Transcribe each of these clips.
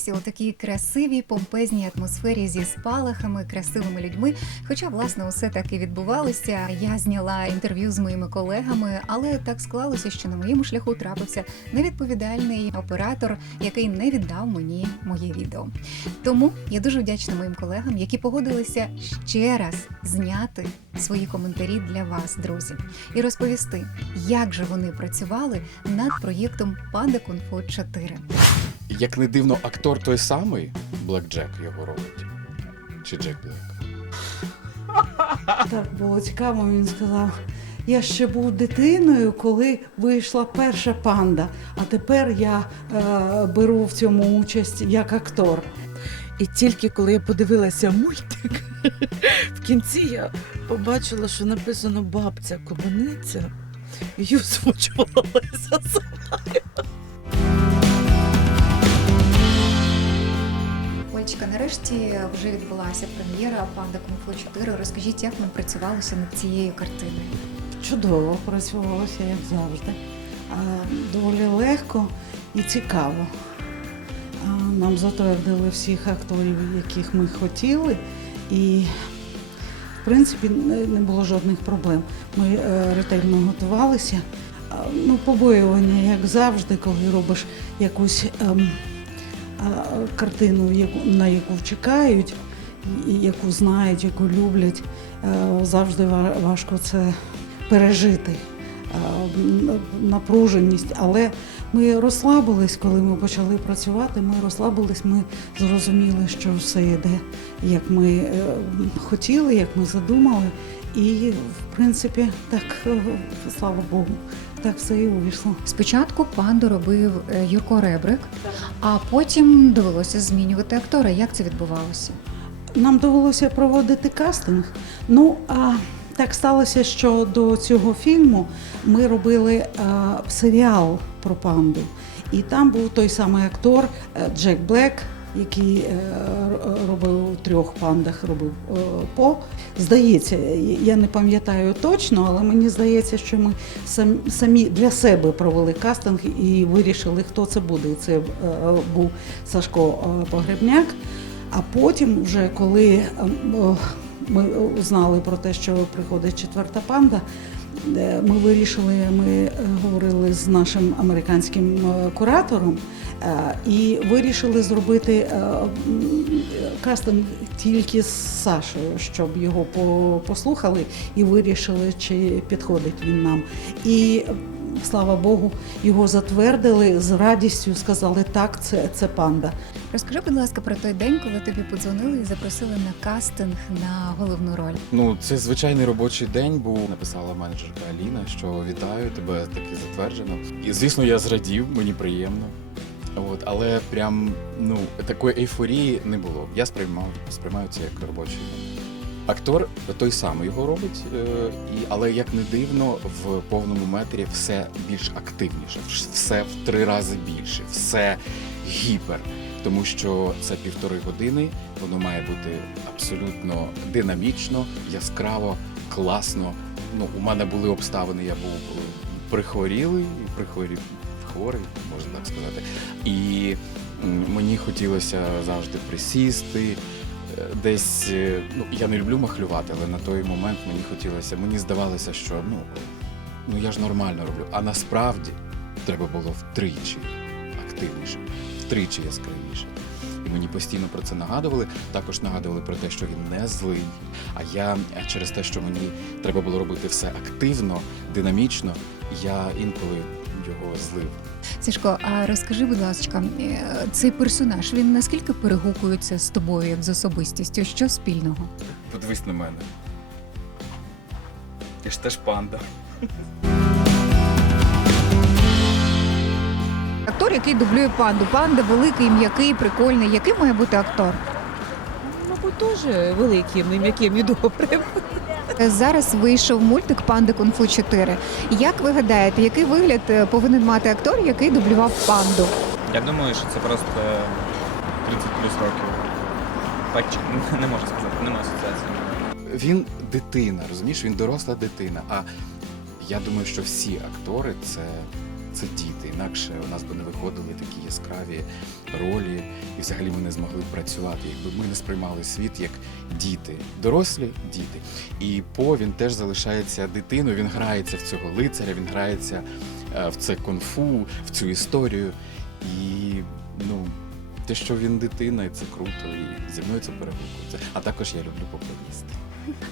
зніматися у такій красивій помпезній атмосфері зі спалахами, красивими людьми. Хоча, власне, усе так і відбувалося. Я зняла інтерв'ю з моїми колегами, але так склалося, що на моєму шляху трапився невідповідальний оператор, який не віддав мені моє відео. Тому я дуже вдячна моїм колегам, які погодилися ще раз зняти свої коментарі для вас, друзі, і розповісти, як же вони працювали над проєктом Панда Кунг-фу 4. Як не дивно, актор той самий Блек Джек його робить. Чи Джек Блек? Так було цікаво. Він сказав: я ще був дитиною, коли вийшла перша панда, а тепер я е, беру в цьому участь як актор. І тільки коли я подивилася мультик, в кінці я побачила, що написано бабця Кобаниця, і озвучувала Леся. Олечка, нарешті вже відбулася прем'єра Панда Кунг-фу 4. Розкажіть, як нам працювалося над цією картиною? Чудово працювалося, як завжди. Доволі легко і цікаво. Нам затвердили всіх акторів, яких ми хотіли, і в принципі не було жодних проблем. Ми е, ретельно готувалися. Ну, побоювання, як завжди, коли робиш якусь ем, картину, на яку чекають, яку знають, яку люблять, е, завжди ва- важко це пережити. е, Напруженість, але ми розслабились, коли ми почали працювати. Ми розслабились, ми зрозуміли, що все йде, як ми е, хотіли, як ми задумали. І, в принципі, так, слава Богу, так все і вийшло. Спочатку панду робив е, Юрко Ребрик, а потім довелося змінювати актора. Як це відбувалося? Нам довелося проводити кастинг. Ну а так сталося, що до цього фільму ми робили а, серіал про панду. І там був той самий актор е, Джек Блек, який е, робив у трьох пандах, робив е, по. Здається, я не пам'ятаю точно, але мені здається, що ми сам- самі для себе провели кастинг і вирішили, хто це буде. Це е, був Сашко Погребняк. А потім, вже коли ми знали про те, що приходить четверта панда, ми вирішили, ми говорили з нашим американським куратором і вирішили зробити е, кастинг тільки з Сашею, щоб його послухали і вирішили, чи підходить він нам. І слава Богу, його затвердили з радістю, сказали, так, це, це панда. Розкажи, будь ласка, про той день, коли тобі подзвонили і запросили на кастинг на головну роль. Ну, це звичайний робочий день був. Написала менеджерка Аліна, що вітаю, тебе таки затверджено. І звісно, я зрадів, мені приємно. От, але прям ну такої ейфорії не було. Я сприймав сприймаю це як робочий. Актор той самий його робить, е, але як не дивно, в повному метрі все більш активніше, все в три рази більше, все гіпер. Тому що це півтори години, воно має бути абсолютно динамічно, яскраво, класно. Ну, у мене були обставини, я був е, прихворілий, прихворів хворий, можна так сказати. І мені хотілося завжди присісти. е, Десь е, ну я не люблю махлювати, але на той момент мені хотілося, мені здавалося, що ну, ну я ж нормально роблю. А насправді треба було втричі активніше, втричі яскравіше. І мені постійно про це нагадували. Також нагадували про те, що він не злий. А я е, через те, що мені треба було робити все активно, динамічно, я інколи його злив. Сашко, а розкажи, будь ласка, е, цей персонаж він наскільки перегукується з тобою як з особистістю? Що спільного? Подивись на мене. Ти ж теж панда. Актор, який дублює панду. Панда великий, м'який, прикольний. Який має бути актор? Мабуть, теж великим, і м'яким і добрим. Зараз вийшов мультик Панда Кунг-фу 4. Як ви гадаєте, який вигляд е, повинен мати актор, який дублював панду? Я думаю, що це просто 30 плюс років. Так не можу сказати, немає асоціації. Він дитина, розумієш, він доросла дитина. А я думаю, що всі актори це це діти. Інакше у нас би не виходили такі яскраві ролі, і взагалі ми не змогли б працювати, якби ми не сприймали світ як діти, дорослі діти. І По він теж залишається дитиною. Він грається в цього лицаря, він грається е, в це кунг-фу, в цю історію. І ну, те, що він дитина, і це круто, і зі мною це перегукується. А також я люблю популісти.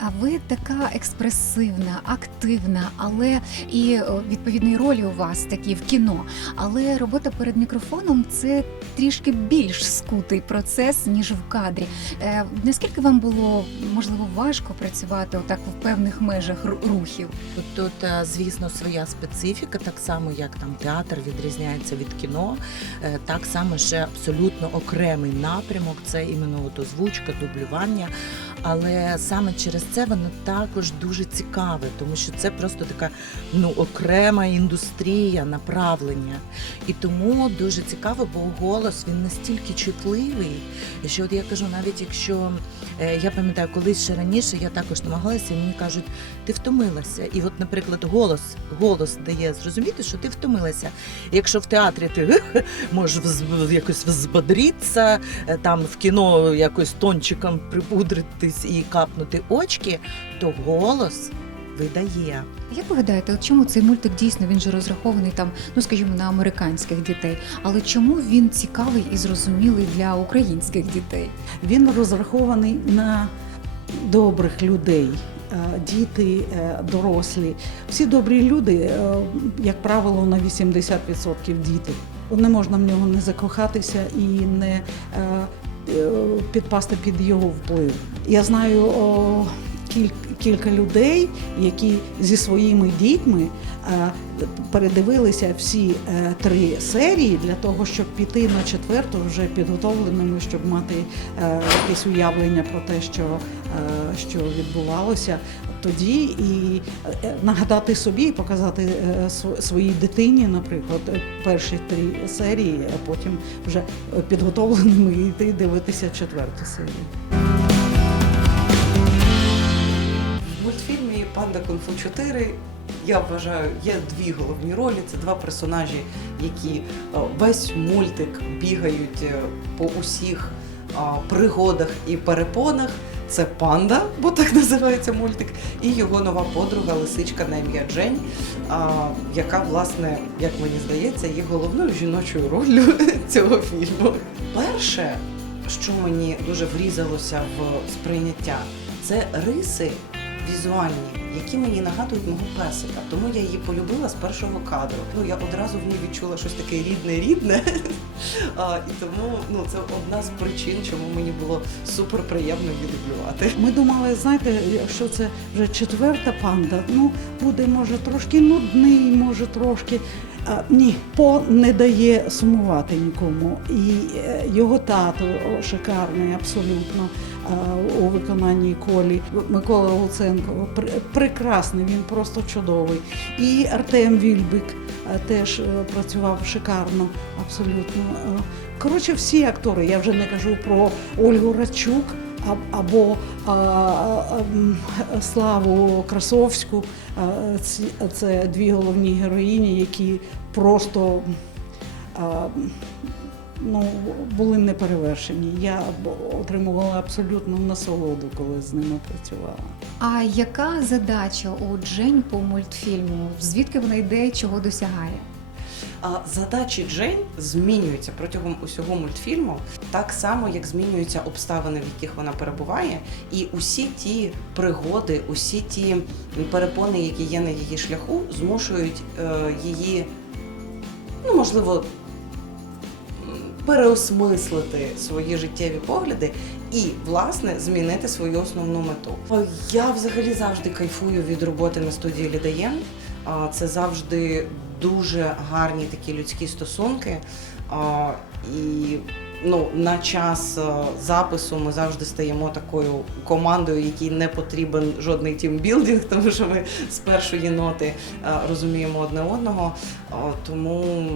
А ви така експресивна, активна, але і о, відповідної ролі у вас такі в кіно. Але робота перед мікрофоном це трішки більш скутий процес ніж в кадрі. Е, наскільки вам було можливо важко працювати отак в певних межах рухів? Тут, тут, е, звісно, своя специфіка, так само як там театр відрізняється від кіно, е, так само ще абсолютно окремий напрямок це іменно от озвучка, дублювання. Але саме через це воно також дуже цікаве, тому що це просто така ну окрема індустрія направлення. І тому дуже цікаво, бо голос він настільки чутливий, що от я кажу, навіть якщо е, я пам'ятаю, колись ще раніше я також намагалася, мені кажуть, ти втомилася. І от, наприклад, голос, голос дає зрозуміти, що ти втомилася. Якщо в театрі ти можеш якось взбодритися, е, там в кіно якось тончиком припудритись і капнути очки, то голос видає. Як ви гадаєте, от чому цей мультик дійсно він же розрахований там, ну скажімо, на американських дітей, але чому він цікавий і зрозумілий для українських дітей? Він розрахований на добрих людей. е, Діти, е, дорослі, всі добрі люди, е, як правило, на 80% діти. Не можна в нього не закохатися і не підпасти під його вплив. Я знаю кілька людей, які зі своїми дітьми е, передивилися всі е, три серії для того, щоб піти на четверту вже підготовленими, щоб мати е, якесь уявлення про те, що, що відбувалося тоді, і нагадати собі і показати своїй дитині, наприклад, перші три серії, а потім вже підготовленими йти дивитися четверту серію. Мультфільмі Панда Кунг-фу 4 я вважаю, є дві головні ролі. Це два персонажі, які е, весь мультик бігають е, по усіх пригодах і перепонах. Це панда, бо так називається мультик, і його нова подруга лисичка на ім'я Джень, яка, власне, як мені здається, є головною жіночою роллю цього фільму. Перше, що мені дуже врізалося в сприйняття, це риси візуальні, які мені нагадують мого песика. Тому я її полюбила з першого кадру. Ну я одразу в ній відчула щось таке рідне, рідне. І тому ну це одна з причин, чому мені було супер приємно її дублювати. Ми думали, знаєте, що це вже четверта панда. Ну, буде, може, трошки нудний, може трошки. А, ні, по не дає сумувати нікому. І е, його тато шикарний, абсолютно у виконанні колі. Микола Луценко прекрасний, він просто чудовий. І Артем Вільбик е, теж е, працював шикарно, абсолютно. Е, Коротше, всі актори, я вже не кажу про Ольгу Радчук а- або а, а, Славу Красовську. А, ці- Це дві головні героїні, які просто а, ну, були неперевершені. Я отримувала абсолютну насолоду, коли з ними працювала. А яка задача у Джень по мультфільму? Звідки вона йде, чого досягає? А задачі Джейн змінюються протягом усього мультфільму, так само як змінюються обставини, в яких вона перебуває, і усі ті пригоди, усі ті перепони, які є на її шляху, змушують е, її, ну можливо, переосмислити свої життєві погляди і, власне, змінити свою основну мету. Е, Я взагалі завжди кайфую від роботи на студії Лідаєн. А, Це завжди дуже гарні такі людські стосунки. І ну, на час е, запису ми завжди стаємо такою командою, якій не потрібен жодний тімбілдинг, тому що ми з першої ноти е, розуміємо одне одного. Тому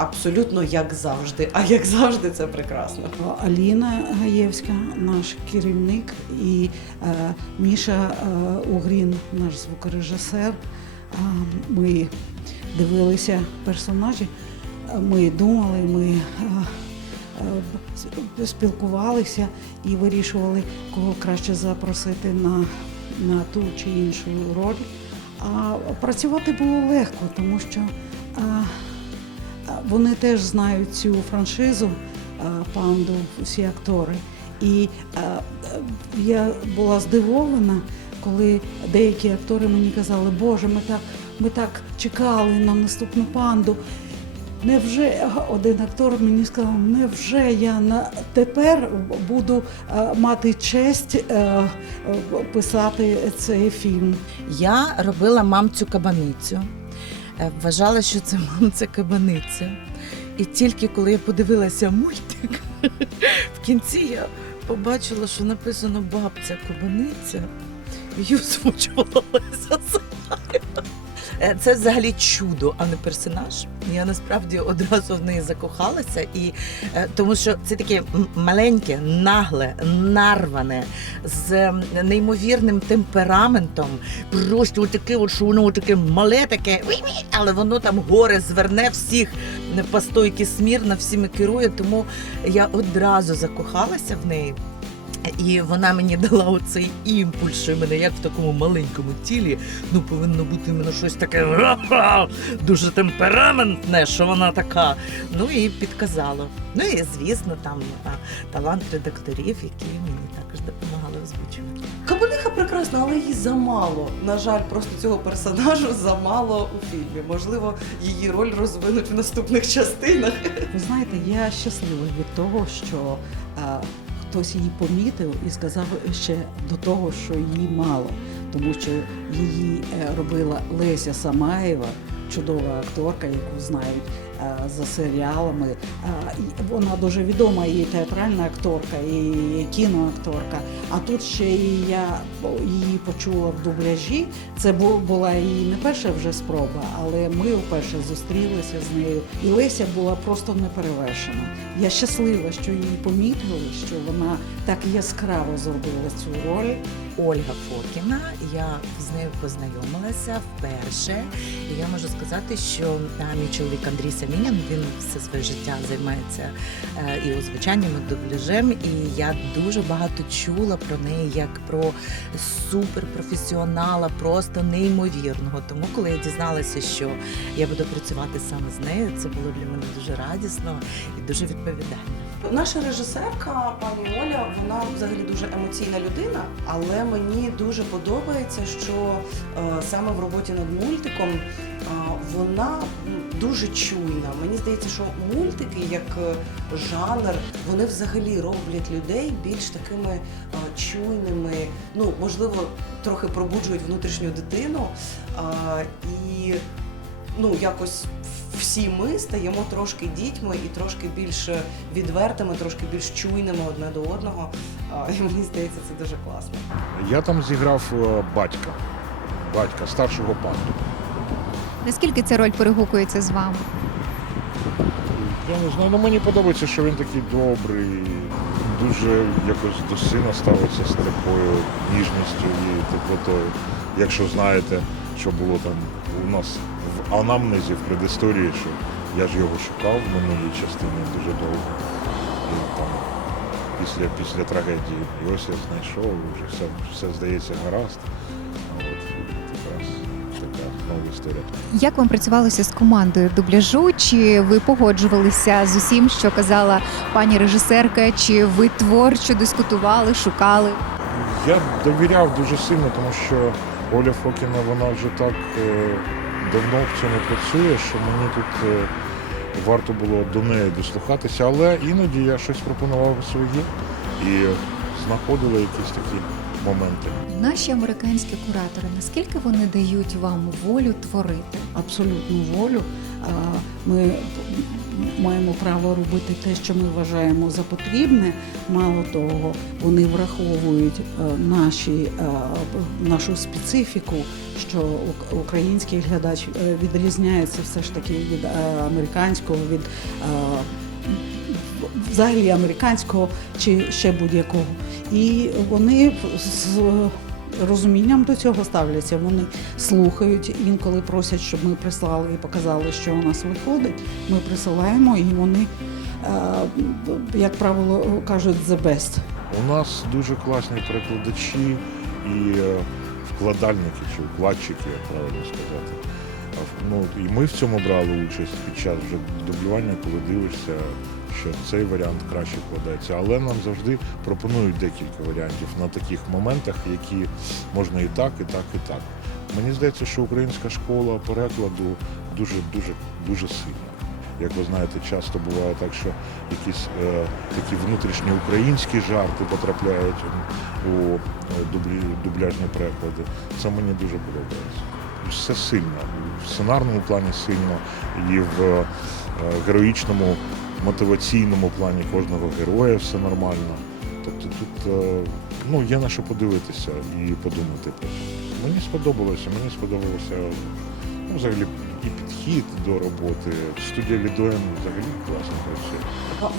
абсолютно як завжди. А як завжди, це прекрасно. Аліна Гаєвська, наш керівник, і е, Міша е, Угрін, наш звукорежисер. А, Ми дивилися персонажі, е, ми думали, ми е, е, спілкувалися і вирішували, кого краще запросити на, на ту чи іншу роль. А працювати було легко, тому що а, а, вони теж знають цю франшизу панду, всі актори. І е, я була здивована, коли деякі актори мені казали, Боже, ми так, ми так чекали на наступну панду. Невже один актор мені сказав, невже я на тепер буду е, мати честь е, е, писати цей фільм? Я робила мамцю кабаницю. Е, Вважала, що це мамця кабаниця. І тільки коли я подивилася мультик, в кінці я побачила, що написано бабця кабаниця, і озвучувала Леся. Е, Це взагалі чудо, а не персонаж. Я насправді одразу в неї закохалася, і е, тому що це таке маленьке, нагле, нарване, з неймовірним темпераментом. Просто таке, от, що воно таке мале, таке, але воно там горе зверне всіх по стойки смірно, всіми керує. Тому я одразу закохалася в неї. І вона мені дала оцей імпульс, що мене як в такому маленькому тілі, ну повинно бути іменно щось таке дуже темпераментне, що вона така. Ну і підказала. Ну і звісно, там талант редакторів, які мені також допомагали озвучувати. Кабаниха прекрасна, але її замало. На жаль, просто цього персонажу замало у фільмі. Можливо, її роль розвинуть в наступних частинах. Ви знаєте, я щаслива від того, що хтось її помітив і сказав ще до того, що її мало, тому що її е, робила Леся Самаєва, чудова акторка, яку знають за серіалами. Вона дуже відома, і театральна акторка, і кіноакторка. А тут ще і я її почула в дубляжі. Це бу- була її не перша вже спроба, але ми вперше зустрілися з нею. І Леся була просто неперевершена. Я щаслива, що її помітили, що вона так яскраво зробила цю роль. Ольга Фокіна. Я з нею познайомилася вперше. І я можу сказати, що мій чоловік Андрій Самінян він все своє життя займається е, і озвучанням, і дубляжем. І я дуже багато чула про неї як про суперпрофесіонала, просто неймовірного. Тому, коли я дізналася, що я буду працювати саме з нею, це було для мене дуже радісно і дуже відповідально. Наша режисерка, пані Оля, вона взагалі дуже емоційна людина, але мені дуже подобається, що е, саме в роботі над мультиком вона дуже чуйна. Мені здається, що мультики як е, жанр, вони взагалі роблять людей більш такими е, чуйними. Ну, можливо, трохи пробуджують внутрішню дитину. е, і ну, якось всі ми стаємо трошки дітьми і трошки більш відвертими, трошки більш чуйними одне до одного. І мені здається, це дуже класно. Я там зіграв е, батька, батька, старшого панду. Наскільки ця роль перегукується з вами? Я не знаю, ну мені подобається, що він такий добрий, дуже якось до сина ставиться з такою ніжністю і теплотою. Якщо знаєте, що було там у нас в анамнезі, в предісторії, що я ж його шукав в минулій частині дуже довго. І там після, після трагедії. І ось я знайшов, вже все, все здається гаразд. Історія. Як вам працювалося з командою дубляжу? Чи ви погоджувалися з усім, що казала пані режисерка? Чи ви творчо дискутували, шукали? Я довіряв дуже сильно, тому що Оля Фокіна вона вже так е, давно в цьому працює, що мені тут е, варто було до неї дослухатися, але іноді я щось пропонував своє і знаходили якісь такі моменти. Наші американські куратори, наскільки вони дають вам волю творити? абсолютну волю. Ми маємо право робити те, що ми вважаємо за потрібне. Мало того, вони враховують е, наші, е, нашу специфіку, що український глядач е, відрізняється все ж таки від американського, від взагалі американського чи ще будь-якого. І вони з розумінням до цього ставляться. Вони слухають, інколи просять, щоб ми прислали і показали, що у нас виходить. Ми присилаємо, і вони, е, як правило, кажуть the best. У нас дуже класні перекладачі і е, вкладальники чи вкладчики, як правильно сказати. Ну, і ми в цьому брали участь під час вже дублювання, коли дивишся, що цей варіант краще вкладається. Але нам завжди пропонують декілька варіантів на таких моментах, які можна і так, і так, і так. Мені здається, що українська школа перекладу дуже дуже дуже сильна. Як ви знаєте, часто буває так, що якісь е, такі внутрішні українські жарти потрапляють у е, дублі, дубляжні переклади. Це мені дуже подобається. Все сильно. В сценарному плані сильно, і в е, героїчному, мотиваційному плані кожного героя все нормально. Тобто тут е, ну, є на що подивитися і подумати про. Мені сподобалося, мені сподобалося ну, взагалі і підхід до роботи. Студія Лідоєн взагалі класно працює.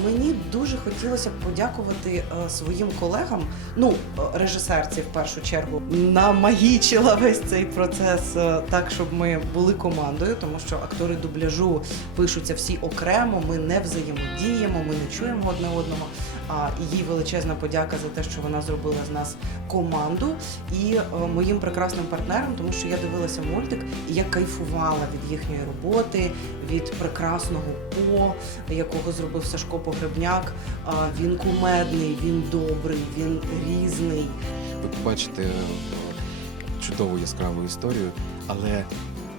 Мені дуже хотілося б подякувати е, своїм колегам, ну е, режисерці в першу чергу, намагічила весь цей процес е, так, щоб ми були командою, тому що актори дубляжу пишуться всі окремо. Ми не взаємодіємо, ми не чуємо одне одного. І їй величезна подяка за те, що вона зробила з нас команду і е, моїм прекрасним партнером, тому що я дивилася мультик і я кайфувала від їхньої роботи, від прекрасного по, якого зробив Сашко Погребняк. Він кумедний, він добрий, він різний. Ви побачите е, чудову яскраву історію, але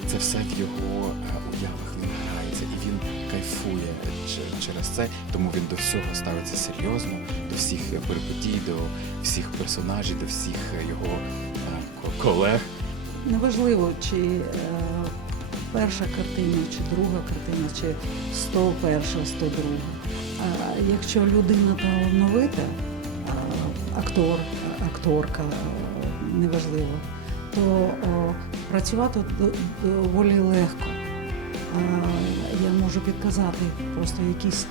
це все в його е, уявах. Кайфує через це, тому він до всього ставиться серйозно, до всіх е, перипетій, до всіх персонажів, до всіх е, його е, колег. Неважливо, чи е, перша картина, чи друга картина, чи 101, 102. А якщо людина талановита, актор, акторка, неважливо, то о, працювати доволі легко. Я можу підказати просто якісь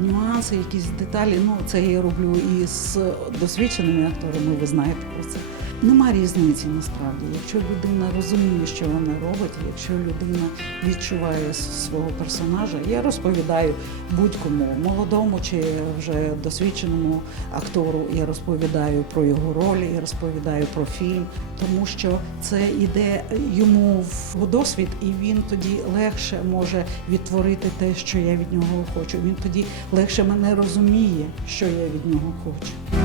нюанси, якісь деталі. Ну, це я роблю і з досвідченими акторами, ви знаєте про це. Нема різниці насправді. Якщо людина розуміє, що вона робить, якщо людина відчуває свого персонажа, я розповідаю будь-кому, молодому чи вже досвідченому актору, я розповідаю про його роль, я розповідаю про фільм, тому що це йде йому в досвід, і він тоді легше може відтворити те, що я від нього хочу. Він тоді легше мене розуміє, що я від нього хочу.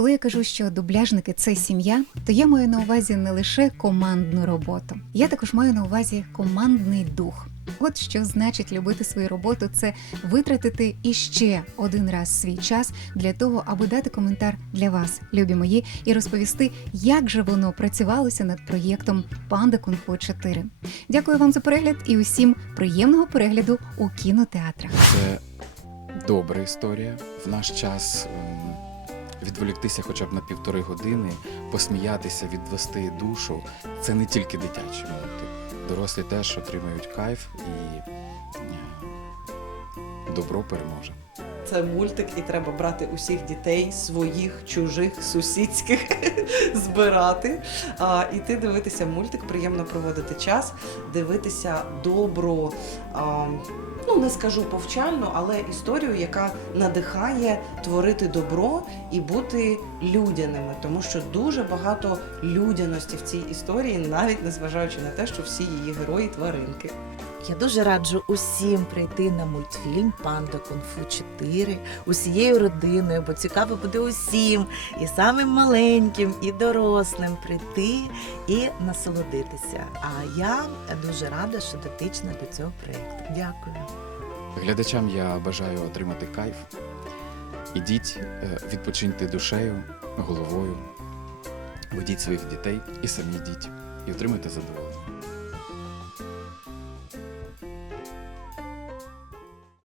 Коли я кажу, що дубляжники це сім'я, то я маю на увазі не лише командну роботу, я також маю на увазі командний дух. От що значить любити свою роботу, це витратити іще один раз свій час для того, аби дати коментар для вас, любі мої, і розповісти, як же воно працювалося над проєктом Панда Кунг-фу 4. Дякую вам за перегляд і усім приємного перегляду у кінотеатрах. Це добра історія. В наш час ем, відволіктися хоча б на півтори години, посміятися, відвести душу. Це не тільки дитячий мультик. Дорослі теж отримають кайф і е, добро переможе. Це мультик, і треба брати усіх дітей, своїх, чужих, сусідських, збирати. А, іти дивитися мультик, приємно проводити час, дивитися добру, а, не скажу повчальну, але історію, яка надихає творити добро і бути людяними, тому що дуже багато людяності в цій історії, навіть незважаючи на те, що всі її герої тваринки. Я дуже раджу усім прийти на мультфільм Панда Кунг-фу 4 усією родиною, бо цікаво буде усім, і самим маленьким, і дорослим прийти і насолодитися. А я дуже рада, що дотична до цього проєкту. Дякую. Глядачам я бажаю отримати кайф. Ідіть, е, відпочиньте душею, головою, ведіть своїх дітей і самі йдіть, і отримайте задоволення.